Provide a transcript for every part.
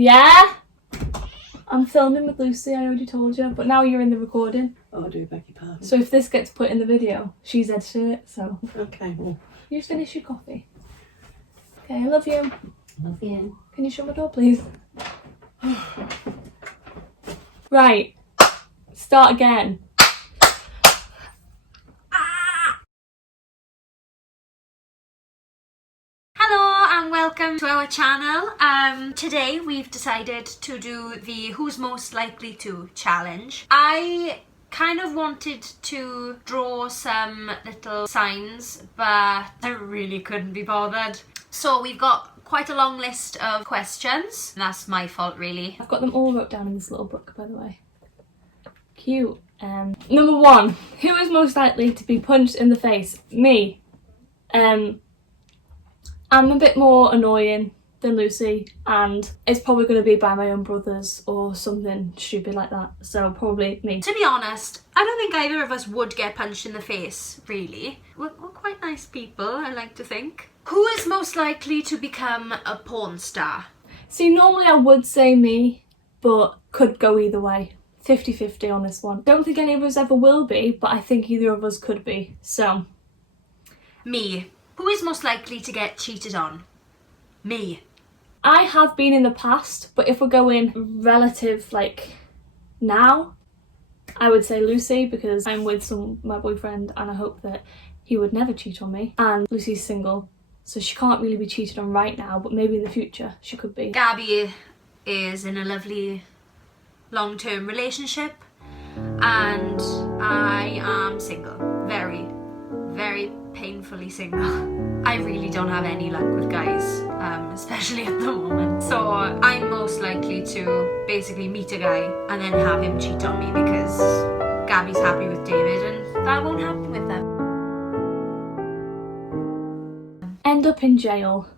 Yeah? I'm filming with Lucy, I already told you, but now you're in the recording. Oh, I do beg your pardon. So if this gets put in the video, she's edited it, so... Okay, well... You finish your coffee. Okay, I love you. Love you. Can you shut my door, please? Right. Start again. Hello and welcome to our channel. Today we've decided to do the Who's Most Likely To challenge. I kind of wanted to draw some little signs, but I really couldn't be bothered. So we've got quite a long list of questions. That's my fault, really. I've got them all wrote down in this little book, by the way. Cute. Number 1. Who is most likely to be punched in the face? Me. I'm a bit more annoying than Lucy, and it's probably going to be by my own brothers or something stupid like that, so probably me. To be honest, I don't think either of us would get punched in the face, really. We're quite nice people, I like to think. Who is most likely to become a porn star? See, normally I would say me, but could go either way. 50-50 on this one. Don't think any of us ever will be, but I think either of us could be, so. Me. Who is most likely to get cheated on? Me. I have been in the past, but if we're going relative, like, now, I would say Lucy, because I'm with my boyfriend and I hope that he would never cheat on me. And Lucy's single, so she can't really be cheated on right now, but maybe in the future she could be. Gabby is in a lovely long-term relationship and I am single. Very, very painfully single. I really don't have any luck with guys, especially at the moment. So I'm most likely to basically meet a guy and then have him cheat on me because Gabby's happy with David and that won't happen with them. End up in jail.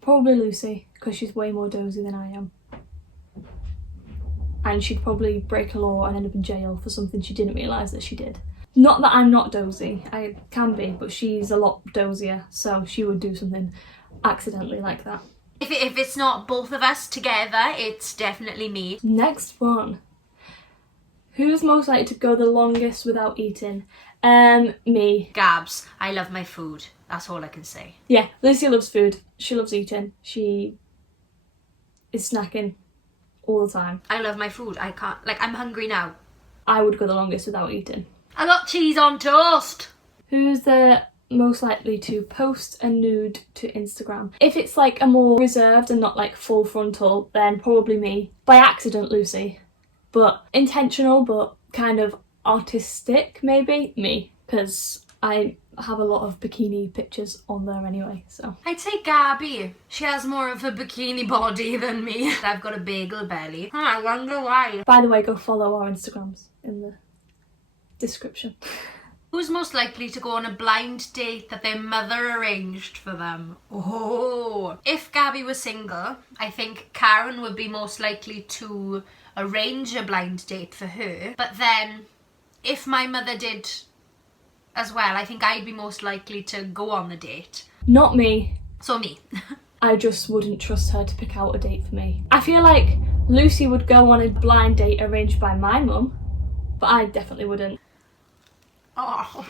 Probably Lucy, because she's way more dozy than I am. And she'd probably break a law and end up in jail for something she didn't realise that she did. Not that I'm not dozy, I can be, but she's a lot dozier, so she would do something accidentally like that. If it's not both of us together, it's definitely me. Next one. Who's most likely to go the longest without eating? Me. Gabs. I love my food. That's all I can say. Yeah, Lucy loves food. She loves eating. She is snacking all the time. I love my food. I can't, like, I'm hungry now. I would go the longest without eating. I got cheese on toast. Who's the most likely to post a nude to Instagram? If it's like a more reserved and not like full frontal, then probably me. By accident, Lucy. But intentional, but kind of artistic, maybe me. Because I have a lot of bikini pictures on there anyway, so. I'd say Gabby. She has more of a bikini body than me. I've got a bagel belly. I wonder why. By the way, go follow our Instagrams in the description. Who's most likely to go on a blind date that their mother arranged for them? Oh. If Gabby was single, I think Karen would be most likely to arrange a blind date for her. But then, if my mother did as well, I think I'd be most likely to go on the date. Not me. So me. I just wouldn't trust her to pick out a date for me. I feel like Lucy would go on a blind date arranged by my mum, but I definitely wouldn't. Oh.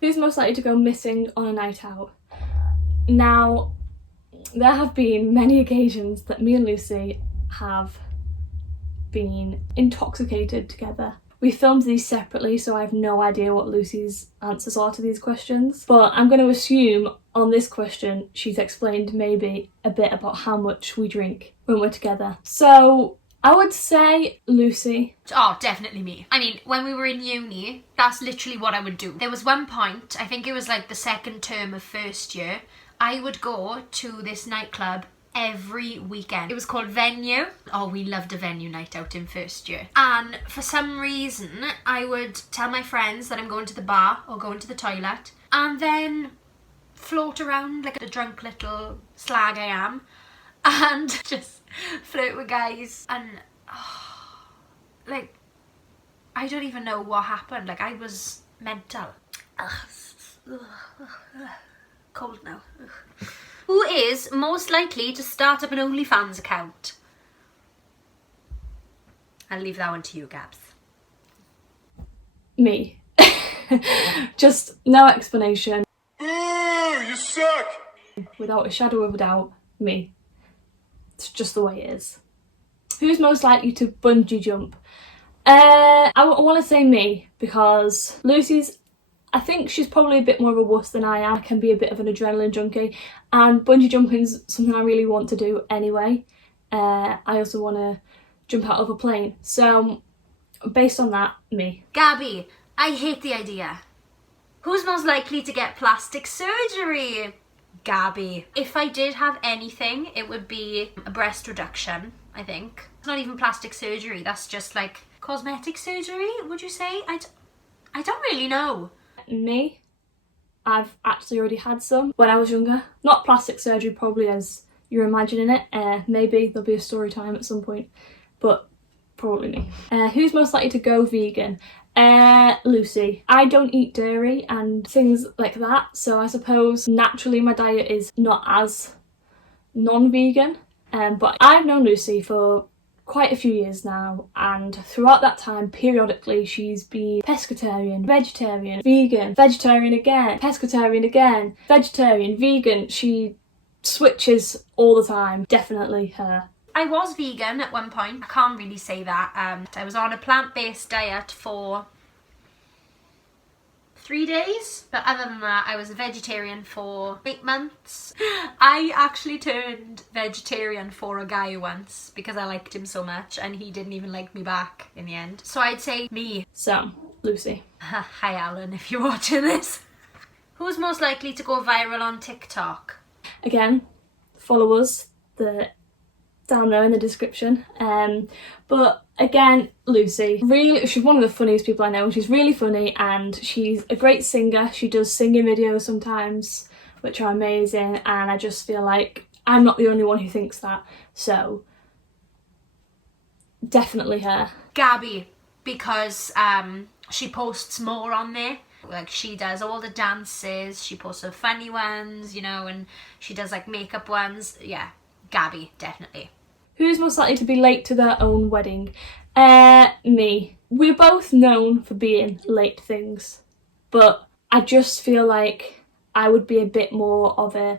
Who's most likely to go missing on a night out? Now, there have been many occasions that me and Lucy have been intoxicated together. We filmed these separately, so I have no idea what Lucy's answers are to these questions. But I'm going to assume on this question, she's explained maybe a bit about how much we drink when we're together. So I would say Lucy. Oh, definitely me. I mean, when we were in uni, that's literally what I would do. There was one point, I think it was like the second term of first year, I would go to this nightclub every weekend. It was called Venue. Oh, we loved a venue night out in first year. And for some reason, I would tell my friends that I'm going to the bar or going to the toilet and then float around like a drunk little slag I am and just flirt with guys and like I don't even know what happened. Like I was mental. Cold now. Ugh. Who is most likely to start up an OnlyFans account? I'll leave that one to you, Gabs. Me. Just no explanation. You suck! Without a shadow of a doubt, me. It's just the way it is. Who's most likely to bungee jump? I want to say me, because I think she's probably a bit more of a wuss than I am. I can be a bit of an adrenaline junkie, and bungee jumping's something I really want to do anyway. I also want to jump out of a plane. So, based on that, me. Gabby, I hate the idea. Who's most likely to get plastic surgery? Gabby. If I did have anything, it would be a breast reduction, I think. It's not even plastic surgery, that's just like cosmetic surgery, would you say? I don't really know. Me. I've actually already had some when I was younger. Not plastic surgery probably as you're imagining it. Maybe there'll be a story time at some point, but probably me. Who's most likely to go vegan? Lucy. I don't eat dairy and things like that, so I suppose naturally my diet is not as non-vegan, but I've known Lucy for quite a few years now, and throughout that time periodically she's been pescatarian, vegetarian, vegan, vegetarian again, pescatarian again, vegetarian, vegan. She switches all the time. Definitely her. I was vegan at one point. I can't really say that. I was on a plant-based diet for 3 days, but other than that I was a vegetarian for 8 months. I actually turned vegetarian for a guy once because I liked him so much, and he didn't even like me back in the end. So I'd say me. So, Lucy. Hi Alan, if you're watching this. Who's most likely to go viral on TikTok? Again, follow us. Down there in the description. But again, Lucy, really, she's one of the funniest people I know. She's really funny and she's a great singer. She does singing videos sometimes, which are amazing, and I just feel like I'm not the only one who thinks that. So definitely her. Gabby, because she posts more on there. Like, she does all the dances, she posts her funny ones, you know, and she does like makeup ones. Yeah, Gabby, definitely. Who's most likely to be late to their own wedding? Me. We're both known for being late to things, but I just feel like I would be a bit more of I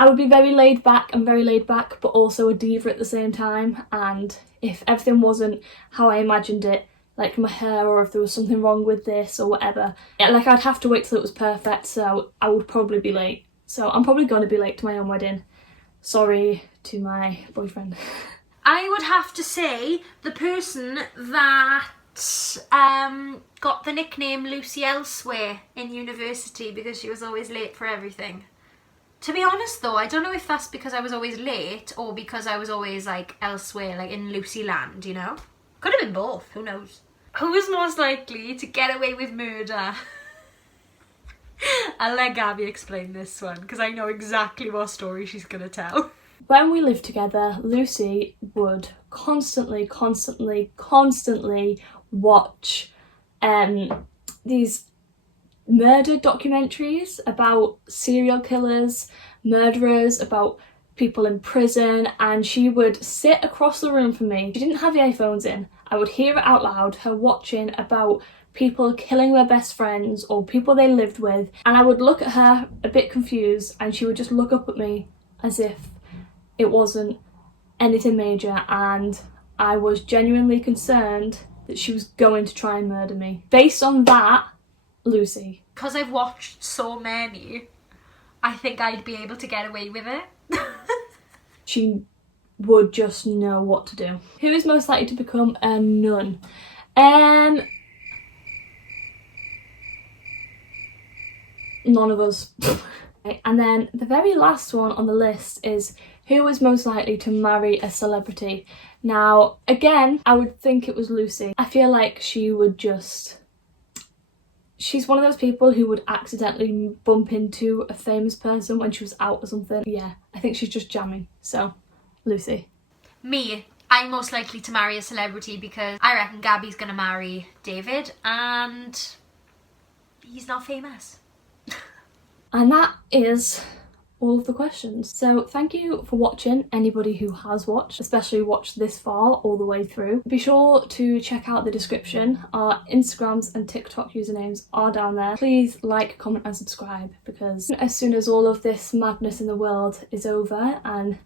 would be very laid back, but also a diva at the same time, and if everything wasn't how I imagined it, like my hair, or if there was something wrong with this or whatever, like I'd have to wait till it was perfect, so I would probably be late. So I'm probably going to be late to my own wedding. Sorry to my boyfriend. I would have to say the person that got the nickname Lucy Elsewhere in university because she was always late for everything. To be honest though, I don't know if that's because I was always late or because I was always like elsewhere, like in Lucy land, you know? Could have been both, who knows? Who is most likely to get away with murder? I'll let Gabby explain this one because I know exactly what story she's gonna tell. When we lived together, Lucy would constantly watch these murder documentaries about serial killers, murderers, about people in prison, and she would sit across the room from me. She didn't have the iPhones in. I would hear it out loud, her watching about people killing their best friends or people they lived with, and I would look at her a bit confused and she would just look up at me as if it wasn't anything major, and I was genuinely concerned that she was going to try and murder me. Based on that, Lucy. Because I've watched so many, I think I'd be able to get away with it. She would just know what to do. Who is most likely to become a nun? None of us. And then the very last one on the list is who is most likely to marry a celebrity? Now, again, I would think it was Lucy. I feel like she would just... She's one of those people who would accidentally bump into a famous person when she was out or something. Yeah, I think she's just jamming. So, Lucy. Me. I'm most likely to marry a celebrity because I reckon Gabby's gonna marry David and he's not famous. And that is all of the questions. So thank you for watching, anybody who has watched, especially watched this far all the way through. Be sure to check out the description. Our Instagrams and TikTok usernames are down there. Please like, comment and subscribe, because as soon as all of this madness in the world is over and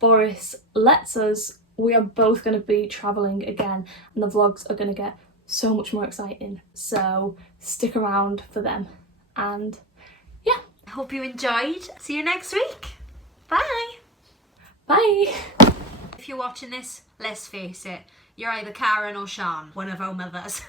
Boris lets us, we are both going to be travelling again and the vlogs are going to get so much more exciting. So stick around for them. And yeah. I hope you enjoyed. See you next week. Bye. Bye. If you're watching this, let's face it, you're either Karen or Sean, one of our mothers.